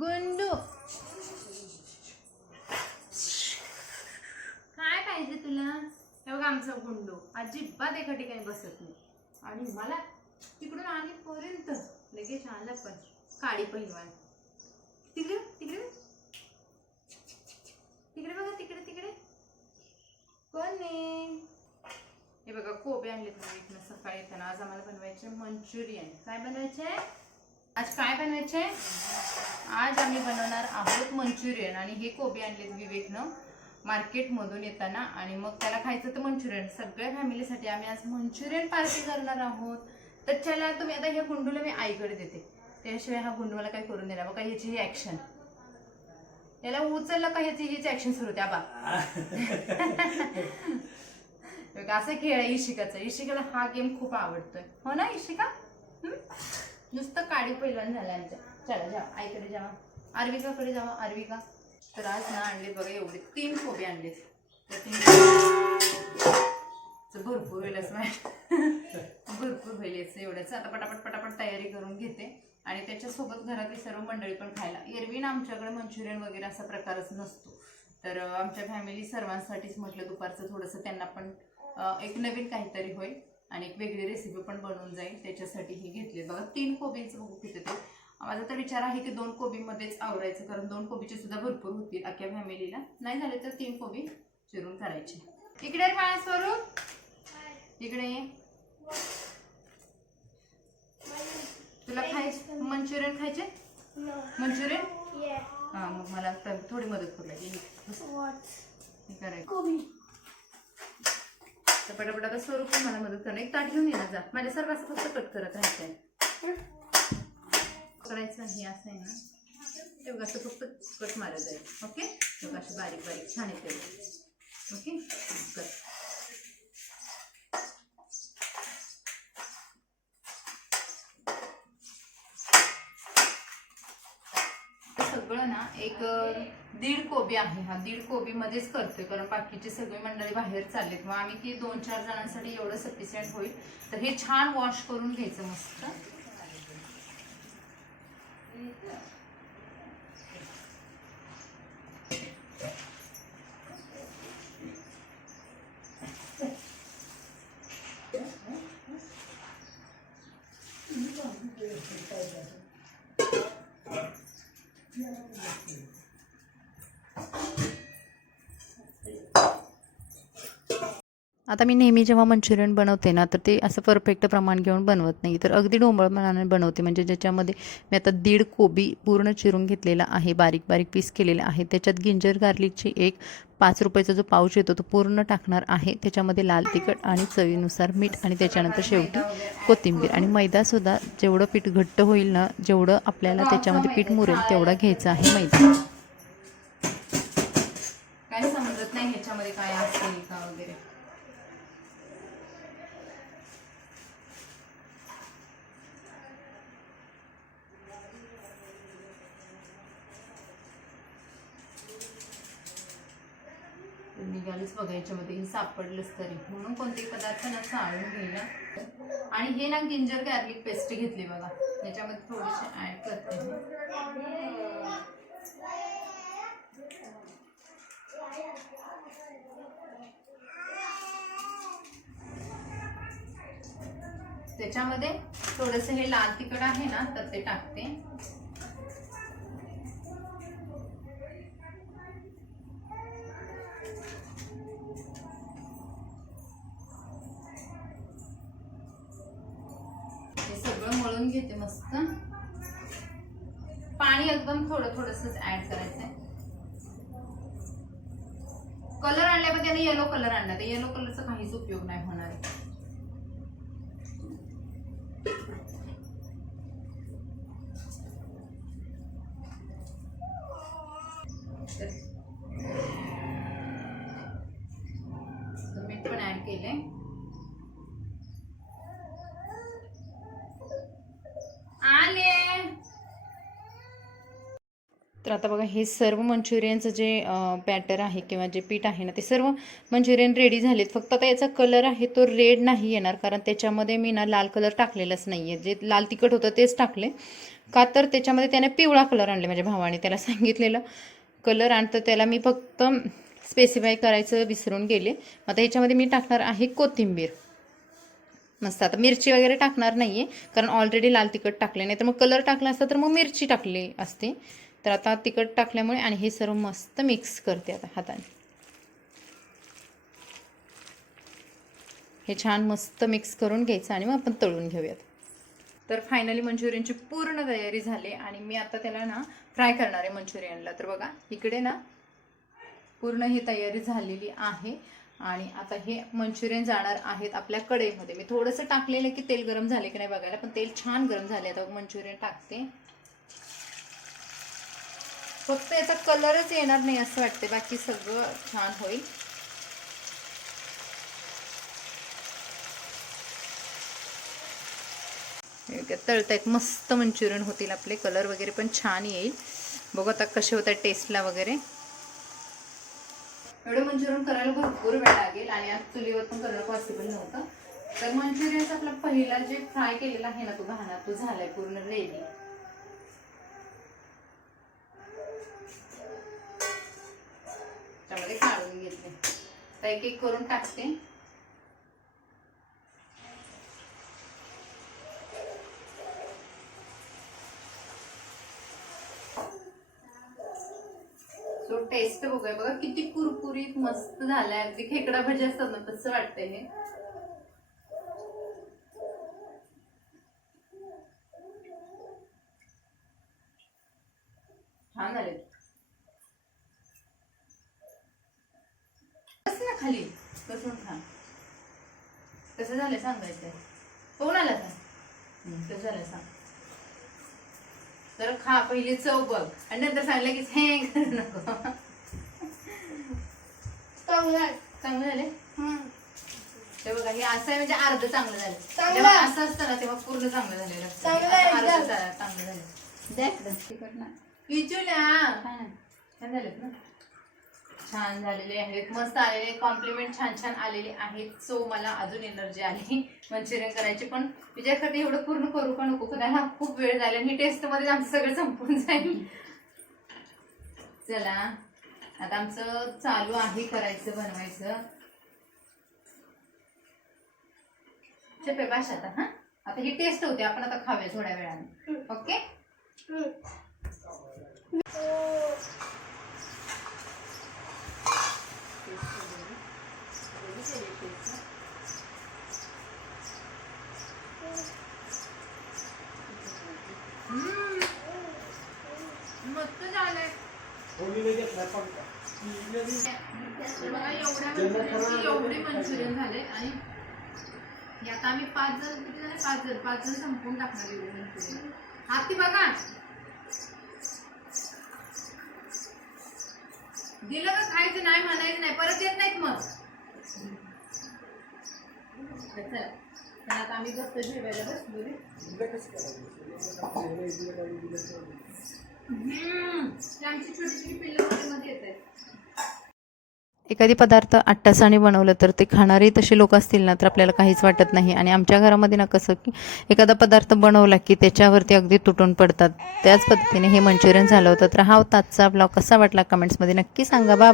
गुंडू काय पाहिजे तुला? हे बघा आमचा गुंडू अजिबात एका ठिकाणी बसत नाही आणि मला तिकडून आणीपर्यंत लगेच आला पण काळी पहिलवान. तिकडे तिकडे तिकडे बघा, तिकडे तिकडे कोण आहे? हे बघा कोबे आणले तुम्ही सकाळी येताना. आज आम्हाला बनवायचे मंचुरियन. काय बनवायचे आज? काय बनवायचे आज? आम्ही बनवणार आहोत मंचुरियन. आणि हे कोबे आणलेत विवेकनं मार्केटमधून येताना आणि मग त्याला खायचं तर मंचुरियन. सगळ्या फॅमिलीसाठी आम्ही आज मंचुरियन पार्टी करणार आहोत. तर चला तुम्ही आता ह्या गुंडूला मी आईकडे देते, त्याशिवाय हा गुंडू मला काही करून देणार. बघा ह्याची ही ऍक्शन, याला उचललं का ह्याची हीच ऍक्शन सुरू होते. आबा असा खेळ आहे इशिकाचा. इशिकाला हा गेम खूप आवडतोय, हो ना इशिका? नुसतं काळी पहिलवान झालं आमच्या. चला जावा आईकडे जावा, आर्विकाकडे जावा. आर्विका तर आज ना आणले बघा एवढे 3 कोबे आणलेत. तर 3 भरपूर होईल असं भरपूर होईल याचं एवढ्याच. आता पटापट पटापट तयारी करून घेते आणि त्याच्यासोबत घरातली सर्व मंडळी पण खायला. एरवी ना आमच्याकडे मंचुरियन वगैरे असा प्रकारच नसतो. तर आमच्या फॅमिली सर्वांसाठीच म्हटलं दुपारचं थोडंसं त्यांना पण एक नवीन काहीतरी होईल आणि एक वेगळी रेसिपी पण बनवून जाईल, त्याच्यासाठी हे घेतले बघा. 3 कोबींचं बघू किती ते. माझा तर विचार आहे की 2 कोबीमध्येच आवरायचं, कारण 2 कोबीचे सुद्धा भरपूर होतील अख्ख्या फॅमिलीला. नाही झाले तर 3 कोबी चिरून करायचे. इकडे माझ्या स्वरूप, इकडे ये. तुला खायचं मंचुरियन? खायचे मंचुरियन? हा मग मला थोडी मदत करू लागेल. हे करायचं तर पटापट. आता स्वरूप पण मला मदत करणं. एक ताट घेऊन येणार जा. माझ्यासारखं असं फक्त कट करत राहायचंय. करायचं हे असं आहे ना, तेवढं असं फक्त कट मारत जाईल. ओके तेवढं असं बारीक बारीक छान येते. ओके कर. सगळं ना एक 1.5 कोबी आहे. हा 1.5 कोबी मध्येच करतोय, कारण बाकीचे सगळे मंडळी बाहेर चाललेत. मग आम्ही की 2-4 जणांसाठी एवढं सफिशियंट होईल. तर हे छान वॉश करून घ्यायचं मस्त. आता मी नेहमी जेव्हा मंचुरियन बनवते ना, तर ते असं परफेक्ट प्रमाण घेऊन बनवत नाही, तर अगदी ढोबळमानाने बनवते. म्हणजे ज्याच्यामध्ये मी आता 1.5 कोबी पूर्ण चिरून घेतलेला आहे, बारीक बारीक पीस केलेला आहे. त्याच्यात गिंजर गार्लिकची एक 5 रुपयाचा जो पाऊच येतो तो पूर्ण टाकणार आहे. त्याच्यामध्ये लाल तिखट आणि चवीनुसार मीठ आणि त्याच्यानंतर शेवटी कोथिंबीर. आणि मैदासुद्धा जेवढं पीठ घट्ट होईल ना, जेवढं आपल्याला त्याच्यामध्ये पीठ मुरेल तेवढा घ्यायचा आहे मैदा. काय समजत नाही ह्याच्यामध्ये काय असेल का वगैरे. निघालीच बघा याच्यामध्ये हे सापडलंच तरी, म्हणून कोणते पदार्थ ना चाळून घ्यायला. आणि हे ना गिंजर गार्लिक पेस्ट घेतली बघा, याच्यामध्ये थोडीशी ऍड करते. त्याच्यामध्ये थोडंसं हे लाल तिखट आहे ना, तर ते टाकते. मळून घेते मस्त. पाणी एकदम थोडं थोडंसंच ऍड करायचंय. कलर आणल्यामध्ये आणि येलो कलर आणला, तर येलो कलरचा काहीच उपयोग नाही होणार आहे. मीठ पण ऍड केले. तर आता बघा हे सर्व मंचुरियनचं जे बॅटर आहे किंवा जे पीठ आहे ना ते सर्व मंचुरियन रेडी झालेत. फक्त आता याचा कलर आहे तो रेड नाही येणार, कारण त्याच्यामध्ये मी ना लाल कलर टाकलेलाच नाही आहे. जे लाल तिखट होतं तेच टाकले, का तर त्याच्यामध्ये त्याने पिवळा कलर आणले. माझ्या भावाने त्याला सांगितलेलं कलर आणतं, त्याला मी फक्त स्पेसिफाय करायचं विसरून गेले. आता ह्याच्यामध्ये मी टाकणार आहे कोथिंबीर. मस्त. आता मिरची वगैरे टाकणार नाही आहे, कारण ऑलरेडी लाल तिखट टाकले नाही, तर मग कलर टाकला असता तर मग मिरची टाकली असते. तर आता तिखट टाकल्यामुळे आणि हे सर्व मस्त मिक्स करते आता हाताने. हे छान मस्त मिक्स करून घ्यायचं आणि मग आपण तळून घेऊयात. तर फायनली मंचुरियनची पूर्ण तयारी झाली आणि मी आता त्याला ना फ्राय करणार आहे मंचुरियनला. तर बघा इकडे ना पूर्ण ही तयारी झालेली आहे आणि आता हे मंचुरियन जाणार आहेत आपल्या कढईमध्ये. मी थोडंसं टाकलेलं की तेल गरम झाले की नाही बघायला, पण तेल छान गरम झाले. आता मंचुरियन टाकते. फक्त याचा कलरच येणार नाही असं वाटते, बाकी सगळं छान होईल. तळतायत मस्त मंचुरियन होतील आपले. कलर वगैरे पण छान येईल. बघू आता कसे होतात टेस्टला वगैरे. एवढं मंचुरियन करायला भरपूर वेळ लागेल आणि आज चुलीवर पण करणं पॉसिबल नव्हतं. तर मंचुरियनचा आपला पहिला जे फ्राय केलेला आहे ना तो घाणा, तो झालाय पूर्ण रेडी. त्यामध्ये काढून घेतले. तर एक एक करून टाकते. सो टेस्ट बघूया. बघा किती कुरकुरीत मस्त झालाय. अगदी खेकडा भाजी असतात ना तसं वाटतंय हे. छान झाले. कसं ना खाली कसं छान कसं झालं सांगायचंय. कोण आला का? कसं झालं सांग. तर खा, पहिली चव बघ आणि नंतर सांगलं की हे करू नको. चांगलं झाले. ते बघा हे असं आहे म्हणजे अर्ध चांगलं झालं. जेव्हा असं असतं ना तेव्हा पूर्ण चांगलं झालेलं. चांगलं झालं. छान झालेत ना. छान झालेले आहेत, मस्त आलेले कॉम्प्लिमेंट छान छान आलेले आहेत. सो मला अजून एनर्जी आली मंचुरियन करायची. पण विचार करते एवढं पूर्ण करू का नको, त्याला खूप वेळ झाला आणि टेस्ट मध्ये आमचं सगळं संपून जाईल. चला आता आमचं चालू आहे करायचं बनवायचं. चेपे बाश आता. हा आता ही टेस्ट होते, आपण आता खाऊया थोड्या वेळाने. ओके. मस्त झालंय. एवढे मंचुरियन झाले आणि आता आम्ही 5 जण किती झाले, 5 जण संपून टाकणार एवढे मंचुरियन. हाती बघा दिलं का खायचं नाही म्हणायचं नाही, परत येत नाहीत मग. आता आम्ही बसतो जेवायला. बसलो आमची छोटी छोटी पिल्लं मध्ये येत आहेत. एखादी पदार्थ अट्टासाने बनवलं तर ते खाणारे तसे लोक असतील ना तर आपल्याला काहीच वाटत नाही. आणि आमच्या घरामध्ये ना कसं की एखादा पदार्थ बनवला की त्याच्यावरती अगदी तुटून पडतात. त्याच पद्धतीने हे मंचुरियन झालं होतं. तर हा होता आजचा ब्लॉग. कसा वाटला कमेंट्समध्ये नक्की सांगा. बाबा.